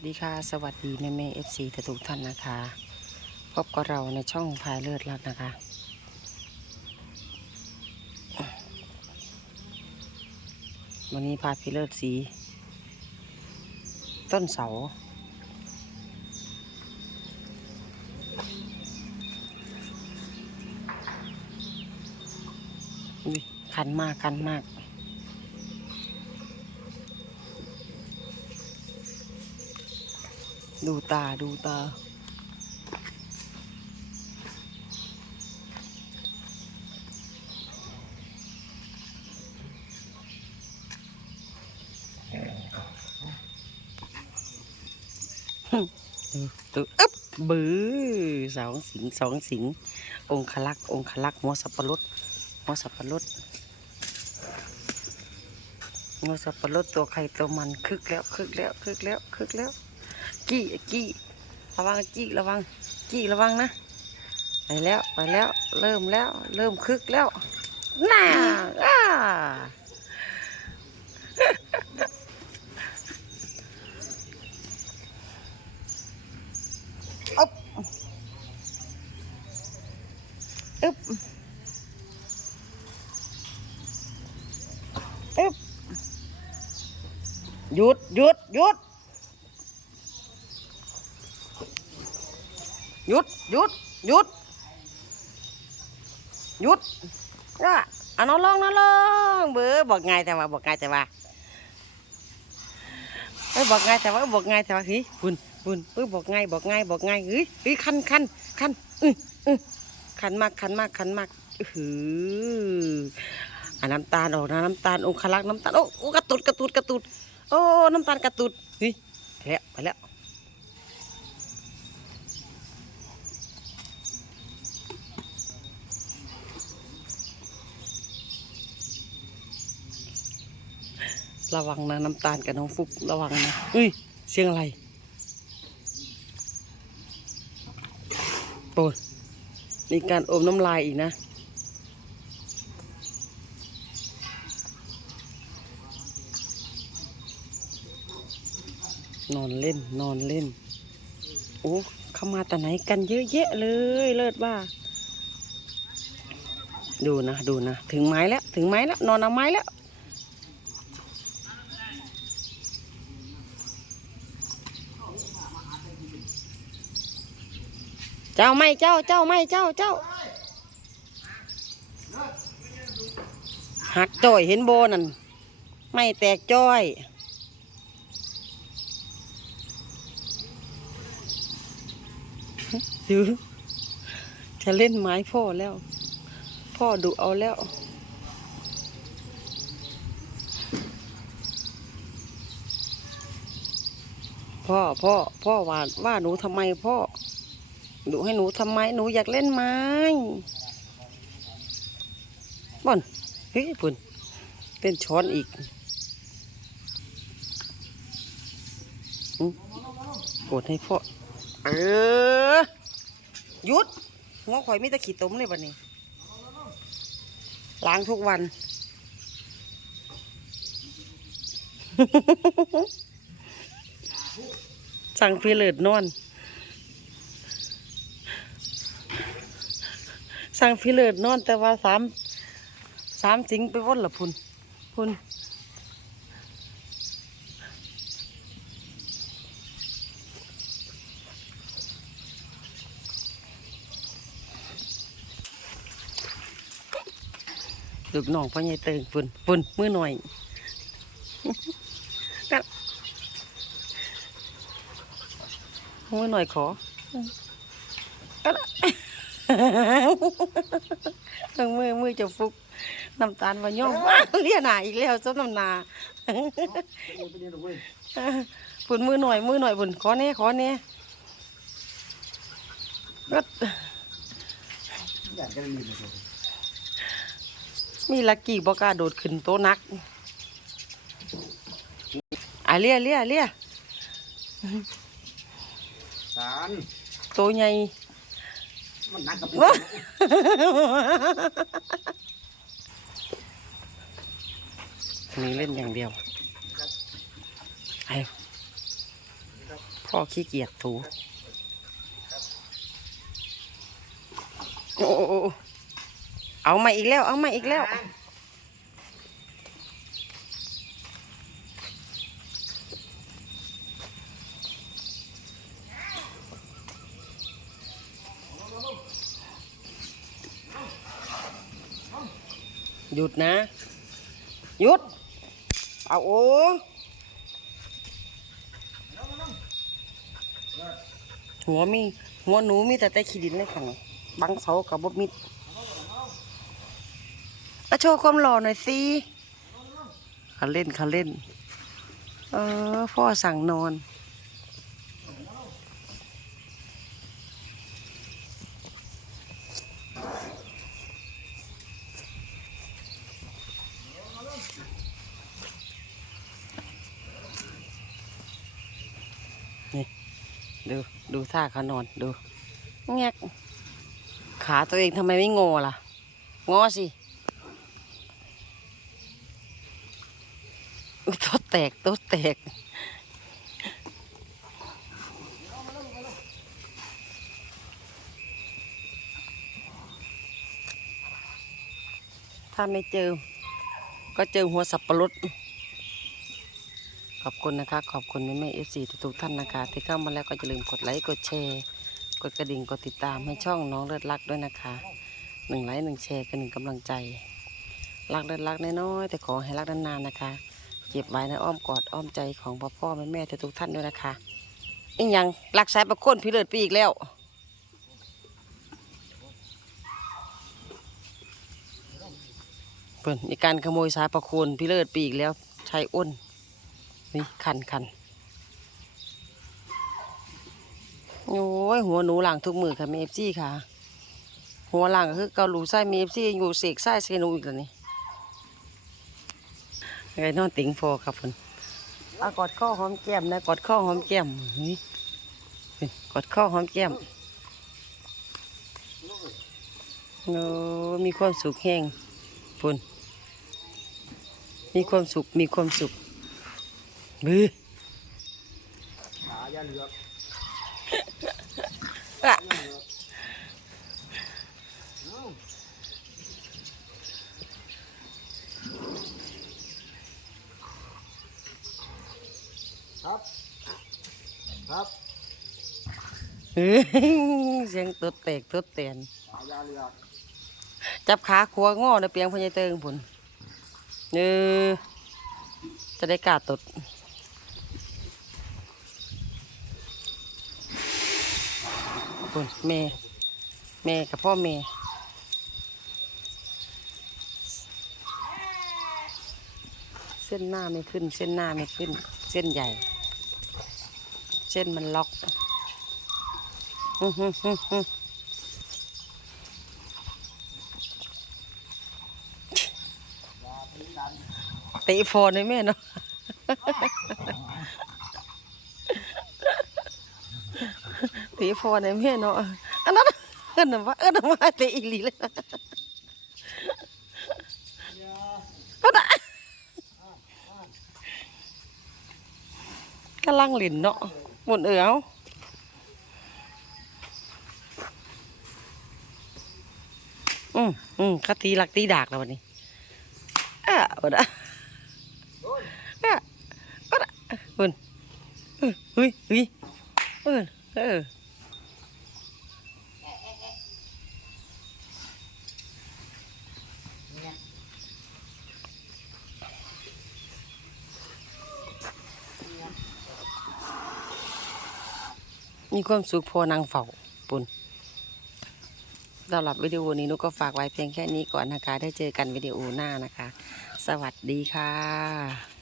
วัสดีค่ะ สวัสดีแม่แม่เอฟซีทุกท่านนะคะ พบกับเราในช่องพายเลือดรักนะคะ วันนี้พาพี่เลิศสี ต้นเสา คันมากคันมาก ดูตาดูตา ตัวอึ๊บบือสองสิงสองสิง องคลักษ์องคลักษ์หัวสับปะรดหัวสับปะรดหัวสับปะรดตัวใครตัวมันคึกแล้วคึกแล้วคึกแล้วคึกแล้ว กี้กี้ระวังกี้ระวังกี้ระวังนะไปแล้วไปแล้วเริ่มแล้วเริ่มคึกแล้วน่าอ้าอึ๊บอึ๊บอึ๊บหยุดหยุดหยุด หยุดหยุดหยุดหยุดอะอะนอนลงนอนลงเบื่อบอกไงแต่ว่าบอกไงแต่ว่าเอ้บอกไงแต่ว่าบอกไงแต่ว่าเฮ้ยบุญบุญเอ้ยบอกไงบอกไงบอกไงเฮ้ยเฮ้ยคันคันคันอื้ออื้อคันมากคันมากคันมากอื้อหืออะน้ำตาลออกนะน้ำตาลองคลักน้ำตาลโอ้โอ้กระตุดกระตุดกระตุดโอ้น้ำตาลกระตุดเฮ้ยไปแล้วไปแล้ว ระวังนะน้ำตาลกับน้องฟุกระวังนะอุ้ยเสียงอะไรโอ้ยมีการอมน้ำลายอีกนะนอนเล่นนอนเล่น โอ้เข้ามาแต่ไหนกันเยอะแยะเลย เลิศว่า ดูนะ ดูนะ ถึงไม้แล้ว ถึงไม้แล้ว นอนเอาไม้แล้ว เจ้าไม่เจ้าเจ้าไม่เจ้าเจ้าหักจ้อยเห็นโบนั่นไม่แตกจ้อย ดูจะเล่นไม้พ่อแล้ว พ่อดุเอาแล้วพ่อพ่อพ่อว่าว่าหนูทำไมพ่อ ดูให้หนูทำไมหนูอยากเล่นไม้บ่อนเฮ้ยปุ่นเป็นช้อนอีกอืมกดให้พ่อเออหยุดหัวข่อยไมีแต่ขี้ต้มเลยบัดนี้ล้างทุกวันสั่งฟิเลิดนอน สั่งฟิเลิดนอนแต่ว่าสามสามสิงไปวนละพุนพุนลูกน้องพ่อใหญ่เติงพุ่นพุ่นมือหน่อยเมือหน่อยขอ เบิ่งมือมือจะฟุกน้ำตาลว่าย่องว้าวเลียหนาอีกแล้วส้มน้ำหนาปุ่นมือหน่อยมือหน่อยปุ่นขอแน่ขอแน่ก็มีลักกี้บอกล้าโดดขึ้นโต๊ะนักอะเลียเลียเลียสารโตใหญ่ มันนักกับมีเล่นอย่างเดียวไอ้พ่อขี้เกียจถูโอ้โอ้โอ้เอามาอีกแล้ว เอามาอีกแล้ว หยุดนะ หยุด เอาโอ้หัวมีหัวหนูมีแต่แต่ขี้ดินเลยค่ะบังเสากับบมิดมาโชว์ความหล่อหน่อยสิขาเล่นขาเล่น เออพ่อสั่งนอน ดูดูท่าเขานอนดูแงกขาตัวเองทำไมไม่งอล่ะ งอสิอุ๊ยโต๊ะแตกโต๊ะแตกถ้าไม่เจอ ก็เจอหัวสับปะรด ขอบคุณนะคะ ขอบคุณแม่แม่เอฟซีทุกท่านนะคะ ที่เข้ามาแล้วก็อย่าลืมกดไลค์กดแชร์กดกระดิ่งกดติดตามให้ช่องน้องเลือดรักด้วยนะคะหนึ่งไลค์หนึ่งแชร์ก็หนึ่งกำลังใจ รักเลือดรักน้อยๆแต่ขอให้รักนานๆนะคะเก็บไว้ในอ้อมกอดอ้อมใจของพ่อพ่อแม่แม่ทุกท่านด้วยนะคะอีกอย่างรักสายประโคนพี่เลิศไปอีกแล้วเปิ่นมีการขโมยสายประโคนพี่เลิศไปอีกแล้วชายอ้น นี่คันคันโอ้ยหัวหนูหลังทุกมือค่ะมีเอฟซีค่ะ หัวหลังก็คือเกาหลูไส้มีเอฟซีอยู่เสกไส้เซนูอีกแล้วนี่ไอ้นอนติงโฟครับคุณอากอดข้อหอมแก้มนะกอดข้อหอมแก้มนี่กอดข้อหอมแก้มโอ้มีความสุขแห้งพุ่นมีความสุขมีความสุข มือขาอย่าเหลือกครับ ครับเสียงตุดแตกตุดแตนขาอย่าเหลือกจับขาขัวง้อในเปียงพญเติงผุนเออจะได้กล้าตด ผุนแม่แม่กับพ่อแม่เส้นหน้าไม่ขึ้น เส้นหน้าไม่ขึ้น เส้นใหญ่ เส้นมันล็อกตีโฟนให้แม่เนาะ ตีโฟนให้แม่เนาะอันนั้นเอิ้นน่ะว่าเอิ้นน่ะว่าตีอีหลีเลยก็ได้กำลังหลินเนาะหมดเอ๋วอืมอืมเขาตีหลักตีดากแล้ววันนี้อะหมดอะอะก็ได้คุณเออเฮ้ยเฮ้ยเออเออ มีความสุขพอนางเฝ้าปุ่นสำหรับวิดีโอนี้นุกก็ฝากไว้เพียงแค่นี้ก่อนนะคะ ได้เจอกันวิดีโอหน้านะคะ สวัสดีค่ะ